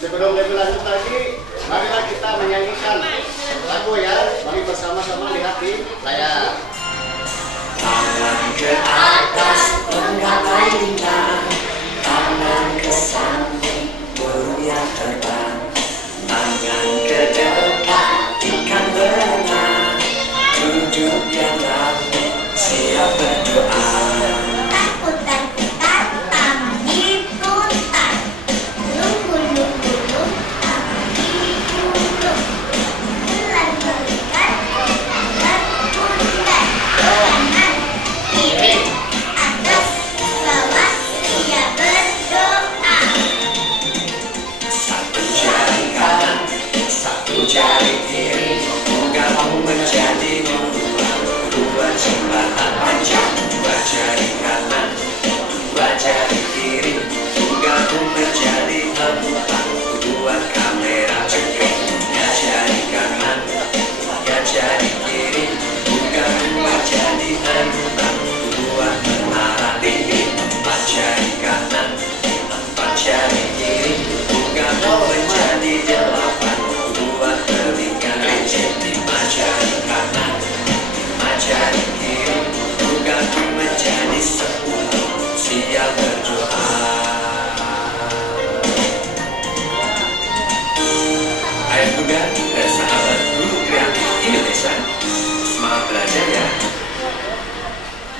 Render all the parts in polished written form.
Sebelum lebih lanjut lagi, marilah kita menyanyikan lagu ya. Mari bersama-sama lihat di layar. Tangan ke atas, menggapai bintang. Tangan ke samping, burung yang terbang. Tangan ke depan, ikan berenang. Duduk yang rapi, siap berdoa. Jari kiri, gabung menjadi dua jembatan panjang. Dua jari kanan, dua jari kiri, gabung menjadi empat. Dua kamera jengking, ya jari kanan, ya jari kiri, gabung menjadi empat. Dua menara tinggi, empat jari kanan, empat jari kiri, gabung menjadi delapan. Jari kanan, jari kiri, gabung menjadi 10. Siap berdoa. Ayo juga dan sahabat guru kreatif Indonesia, semangat belajar ya.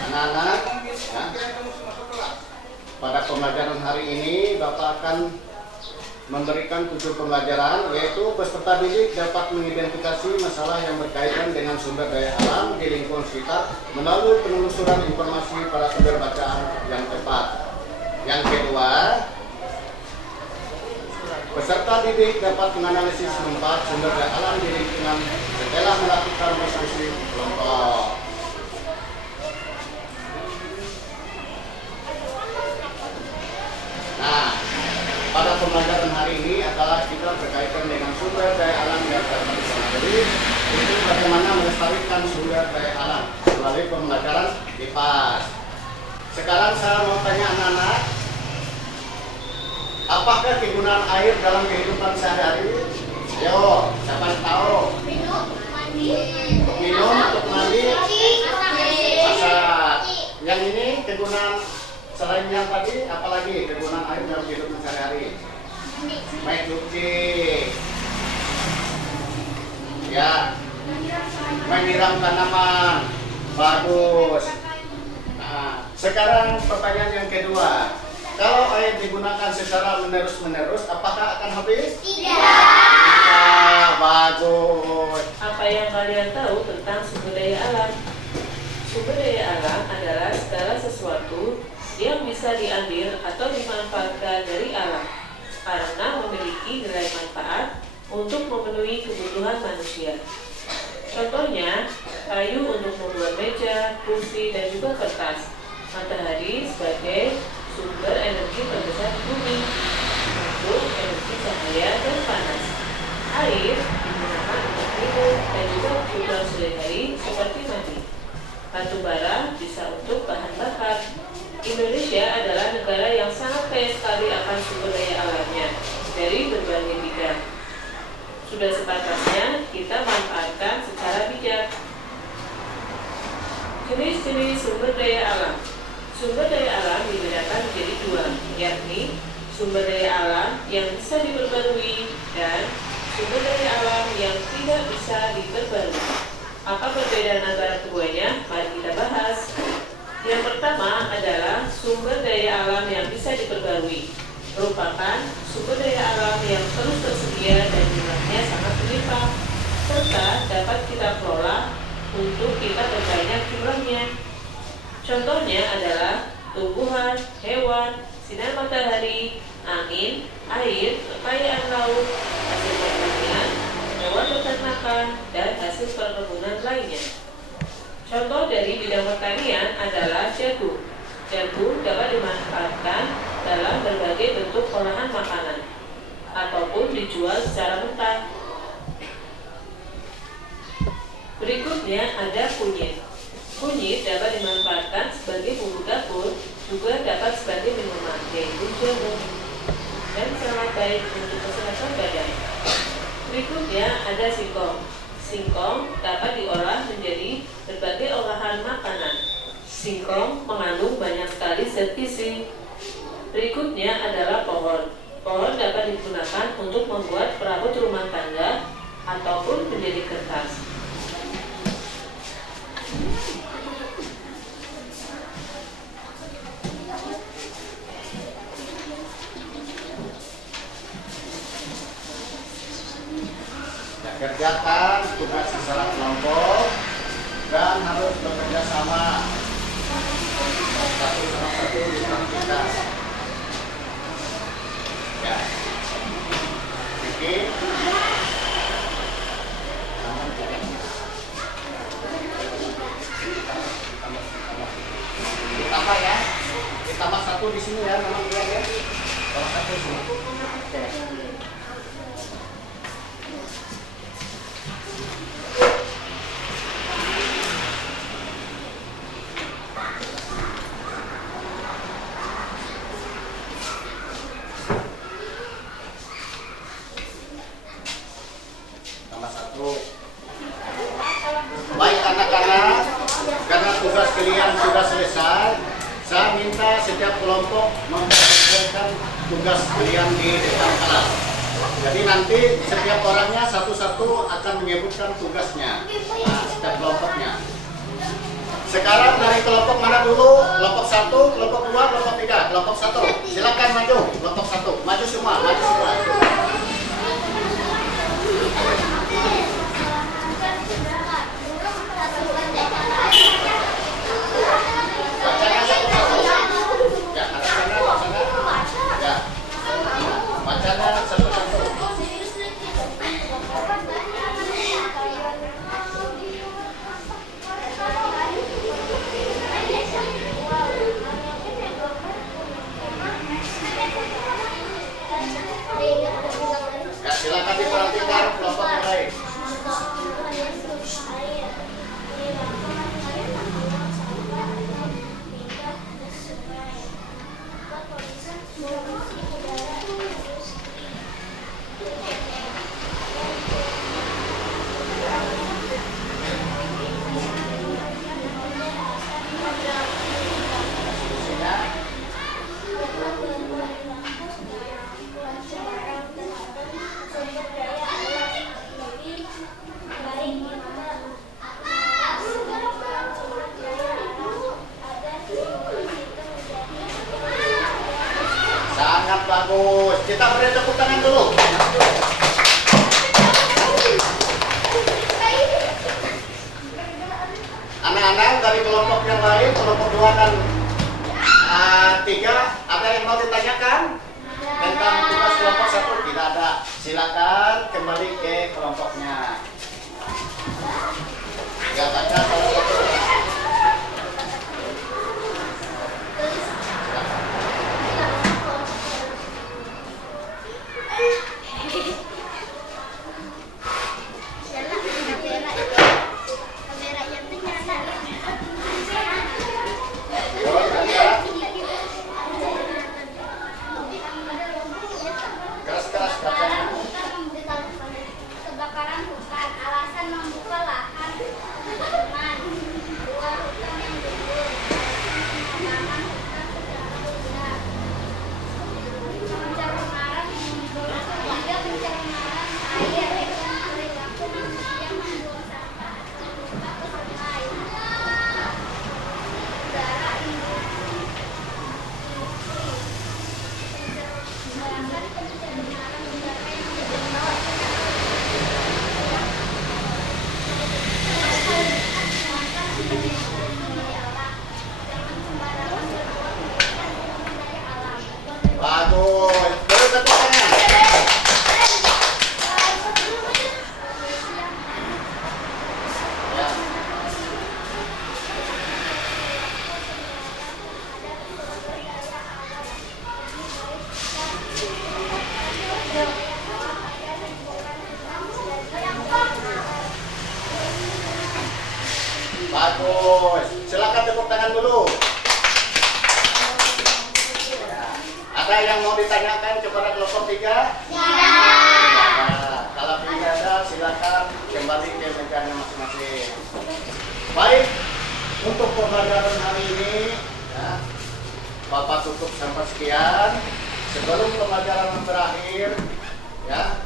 Anak-anak, ya. Pada pembelajaran hari ini Bapak akan memberikan 7 pembelajaran, yaitu peserta didik dapat mengidentifikasi masalah yang berkaitan dengan sumber daya alam di lingkungan sekitar melalui penelusuran informasi pada sumber bacaan yang tepat. Yang kedua, peserta didik dapat menganalisis manfaat sumber daya alam di lingkungan setelah melakukan diskusi kelompok. Nah, pada pembelajaran hari ini adalah kita berkaitan dengan sumber daya alam yang terpelajari. Itu bagaimana melestarikan sumber daya alam melalui pembelajaran IPAS. Sekarang saya mau tanya anak-anak, apakah kegunaan air dalam kehidupan sehari-hari? Ayo, siapa yang tahu? Untuk minum, untuk mandi, masak. Yang ini kegunaan selain yang tadi, apalagi kegunaan air dalam kehidupan sehari-hari? Main cuci, ya, menyiram tanaman, bagus. Nah, sekarang pertanyaan yang kedua, kalau air digunakan secara menerus-menerus, apakah akan habis? Tidak, bagus. Apa yang kalian tahu tentang sumber daya alam? Sumber daya alam adalah segala sesuatu yang bisa diambil atau dimanfaatkan dari alam karena memiliki nilai manfaat untuk memenuhi kebutuhan manusia. Contohnya, kayu untuk membuat meja, kursi, dan juga kertas. Matahari sebagai sumber energi terbesar di bumi untuk energi cahaya dan panas. Air digunakan untuk minum dan juga kebutuhan sehari-hari seperti mandi. Batu bara bisa untuk bahan bakar. Indonesia adalah negara yang sangat kaya sekali akan sumber daya alamnya dari berbagai bidang. Sudah sepantasnya kita manfaatkan secara bijak. Jenis-jenis sumber daya alam. Sumber daya alam dibedakan menjadi 2, yakni sumber daya alam yang bisa diperbarui dan sumber daya alam yang tidak bisa diperbarui. Apa perbedaan antara keduanya? Mari kita bahas. Yang pertama adalah sumber daya alam yang bisa diperbarui, merupakan sumber daya alam yang terus tersedia dan jumlahnya sangat berlimpah, serta dapat kita kelola untuk kita perbanyak jumlahnya. Contohnya adalah tumbuhan, hewan, sinar matahari, angin, air, kekayaan laut, hasil pertanian, hewan peternakan, dan hasil perkebunan lainnya. Contoh dari bidang pertanian adalah jagung. Jagung dapat dimanfaatkan dalam berbagai bentuk olahan makanan ataupun dijual secara mentah. Berikutnya ada kunyit. Kunyit dapat dimanfaatkan sebagai bumbu dapur, juga dapat sebagai minuman, yaitu jamu. dan sangat baik untuk kesehatan badan. Berikutnya ada singkong. Singkong dapat diolah menjadi berbagai olahan makanan. Singkong mengandung banyak sekali zat gizi. Berikutnya adalah pohon. Pohon dapat digunakan untuk membuat perabot rumah tangga ataupun menjadi kertas. Kerjakan tugas secara kelompok dan harus bekerja sama satu sama satu di aktivitas. Ya, bikin ditambah ya, ditambah satu di sini ya, memang dia ya, tambah satu di sini. Oke. Baik anak-anak, karena tugas kalian sudah selesai, saya minta setiap kelompok memperhatikan tugas kalian di depan kelas. Jadi nanti setiap orangnya satu-satu akan menyebutkan tugasnya, setiap kelompoknya. Sekarang dari kelompok mana dulu? Kelompok 1, kelompok 2, kelompok 3, kelompok 1. Silakan maju, kelompok 1. Maju semua, maju semua. Bacanya satu-satu. Ya, ada sana, sana. Ya. Bacanya satu-satu. Ya, silakan diperhatikan kelompok yang lain. Sangat bagus. Kita beri tepuk tangan dulu. Anak-anak dari kelompok yang lain, kelompok 2 dan 3, ada yang mau ditanyakan tentang tugas kelompok 1? Tidak ada. Silakan kembali ke kelompoknya. Ya, baca salah satu. Keras-keras bacanya. Kebakaran hutan, alasan membuka lahan. Ada yang mau ditanyakan kepada kelompok 3? Nah, kalau tidak ada, silakan kembali ke mejanya masing-masing. Baik, untuk pembelajaran hari ini, ya, Bapak tutup sampai sekian. Sebelum pembelajaran berakhir, ya,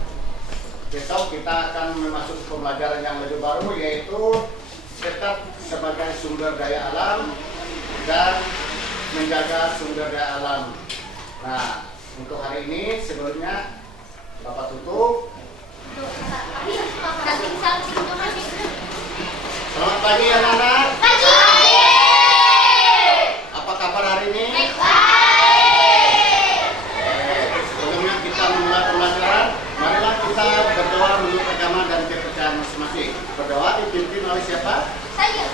besok kita akan memasuki pembelajaran yang lebih baru, yaitu tetap sebagai sumber daya alam dan menjaga sumber daya alam. Nah, untuk hari ini sebelumnya Bapak tutup. Selamat pagi anak-anak. Pagi. Apa kabar hari ini? Sebelumnya kita memulai pembelajaran, marilah kita berdoa menurut agama dan kepercayaan masing-masing. Berdoa dipimpin oleh siapa? Saya.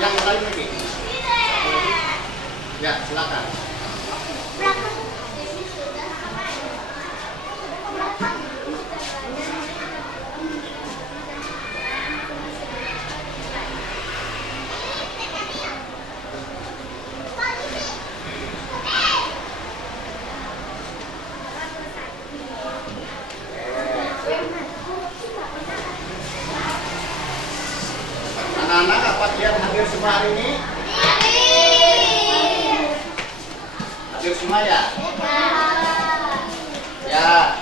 Yang lain lagi? Ya, silakan. Anak-anak, apa yang hadir semua hari ini? Hadir semua ya? Ya.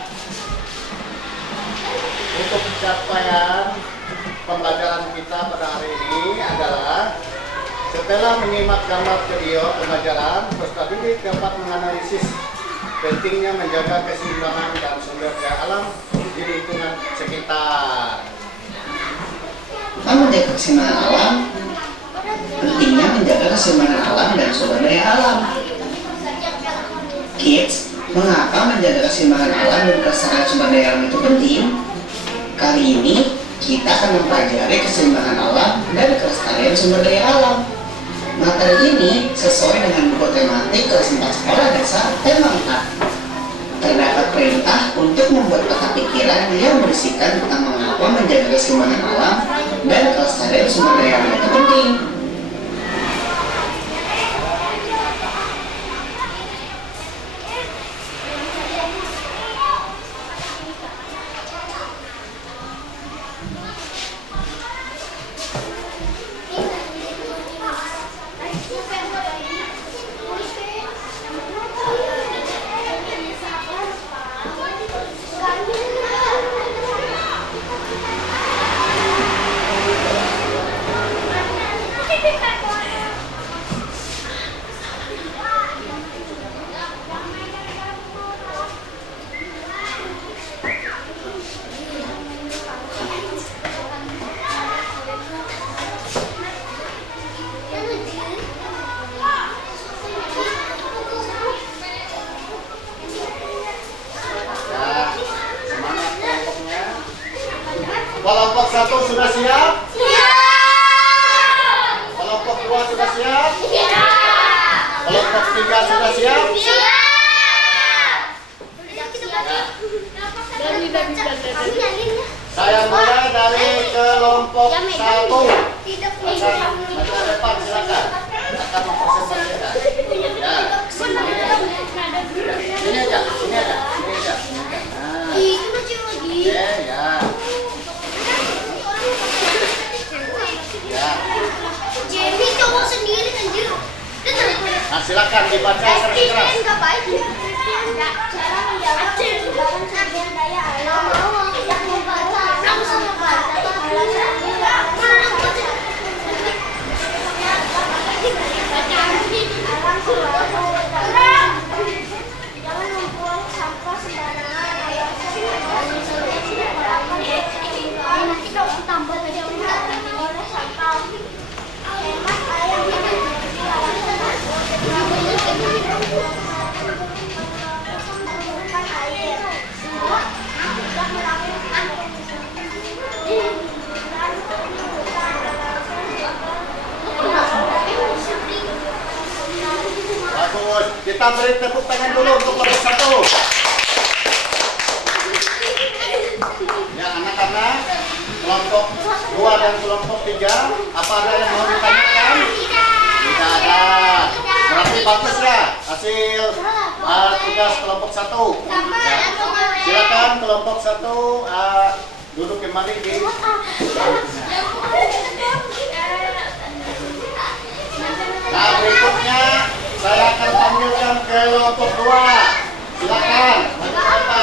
Untuk capaian pembelajaran kita pada hari ini adalah setelah menyimak gambar video pembelajaran, peserta didik dapat menganalisis pentingnya menjaga keseimbangan dan sumber daya alam di lingkungan sekitar. Menjaga keseimbangan alam, pentingnya menjaga keseimbangan alam dan sumber daya alam. Kids, mengapa menjaga keseimbangan alam dan kelestarian sumber daya alam itu penting? Kali ini kita akan mempelajari keseimbangan alam dan kelestarian sumber daya alam. Materi ini sesuai dengan buku tematik kelas 4 sekolah dasar tema 4. Terdapat perintah untuk membuat peta pikiran yang berisikan tentang mengapa menjaga keseimbangan alam dan kelestarian sumber daya alam itu penting. Kelompok 1 sudah siap? Siap. Kelompok 2 sudah siap? Siap. Kelompok 3 sudah siap? Saya mulai dari kelompok 1. Maju ke depan, silakan. Akan mempresentasikan. Ya. Ini aja. Nah. Oke, ya. Jamie cowok sendiri anjir. Nah, silakan dibaca keras-keras. Enggak baik. Cara menjaga keseimbangan sumber daya alam. Yang membaca kamu sama baca. Jangan membuang sampah sembarangan. Nanti kalau tambah aja oleh sampah. Hemat air minum. Bagus. Kita beri tepuk tangan dulu untuk kelompok 1. Ya, anak-anak, kelompok 2 dan kelompok 3, apa ada yang mau ditanyakan? Tidak ada. Berarti bagus ya hasil tugas kelompok 1. Ya. Silakan kelompok 1 duduk kembali di Nah, berikutnya saya akan panggilkan kelompok 2. Silakan. Apa?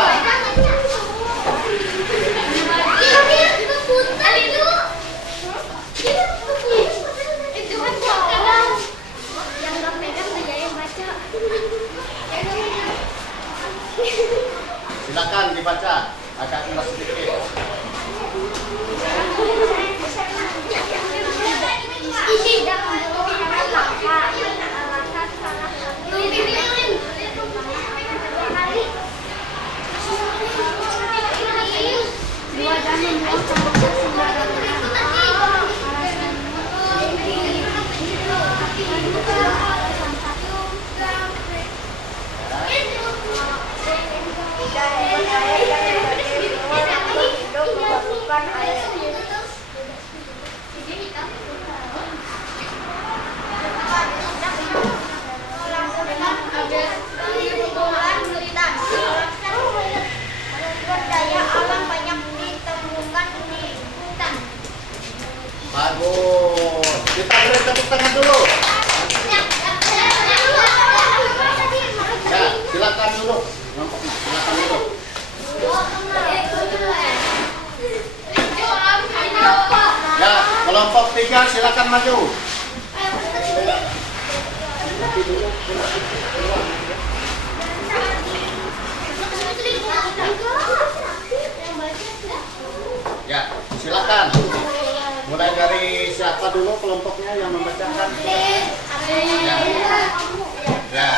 Silakan dibaca agak keras sedikit. Bagus. Kita beri tepuk tangan dulu. Ya, silakan dulu. Silakan dulu. Ya, kelompok 3 silakan maju. Ya, silakan. Mulai dari siapa dulu kelompoknya yang membacakan? Ya. Ya.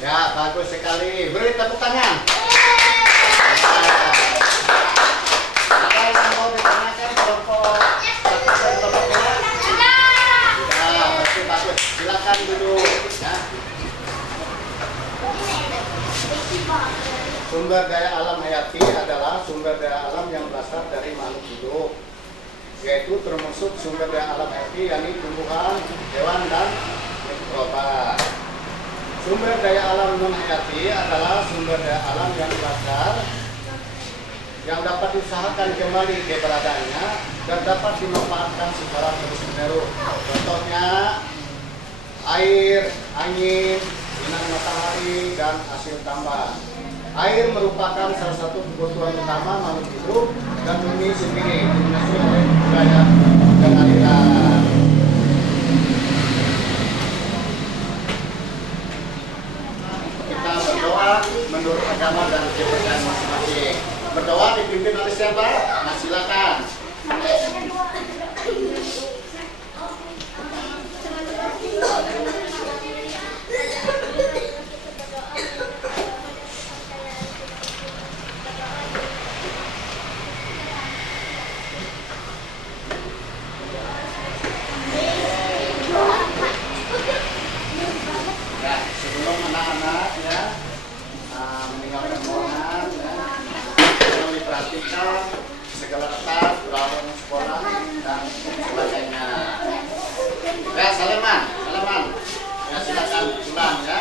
Ya, bagus sekali. Beri tepuk tangan. Ada yang mau ditanyakan kelompok kelompoknya? Ya, bagus. Silakan duduk. Ya. Sumber daya alam hayati adalah sumber daya alam yang berasal dari makhluk hidup, yaitu termasuk sumber daya alam hayati, yakni tumbuhan, hewan, dan mikroba. Sumber daya alam non hayati adalah sumber daya alam yang berasal yang dapat diusahakan kembali keberadaannya dan dapat dimanfaatkan secara terus-menerus. Contohnya air, angin, sinar matahari, dan hasil tambah. Air merupakan salah satu kebutuhan utama makhluk hidup dan bumi sendiri didominasi oleh budaya dan aliran. Kita berdoa menurut agama dan kepercayaan masing-masing. Berdoa dipimpin oleh siapa? Nah, silakan. Ya, sebelum anak-anak ya meninggalkan ruangan, ya, tolong diperhatikan segala tas, peralatan sekolah dan sebagainya. Ya, Saleman, ya silakan pulang ya.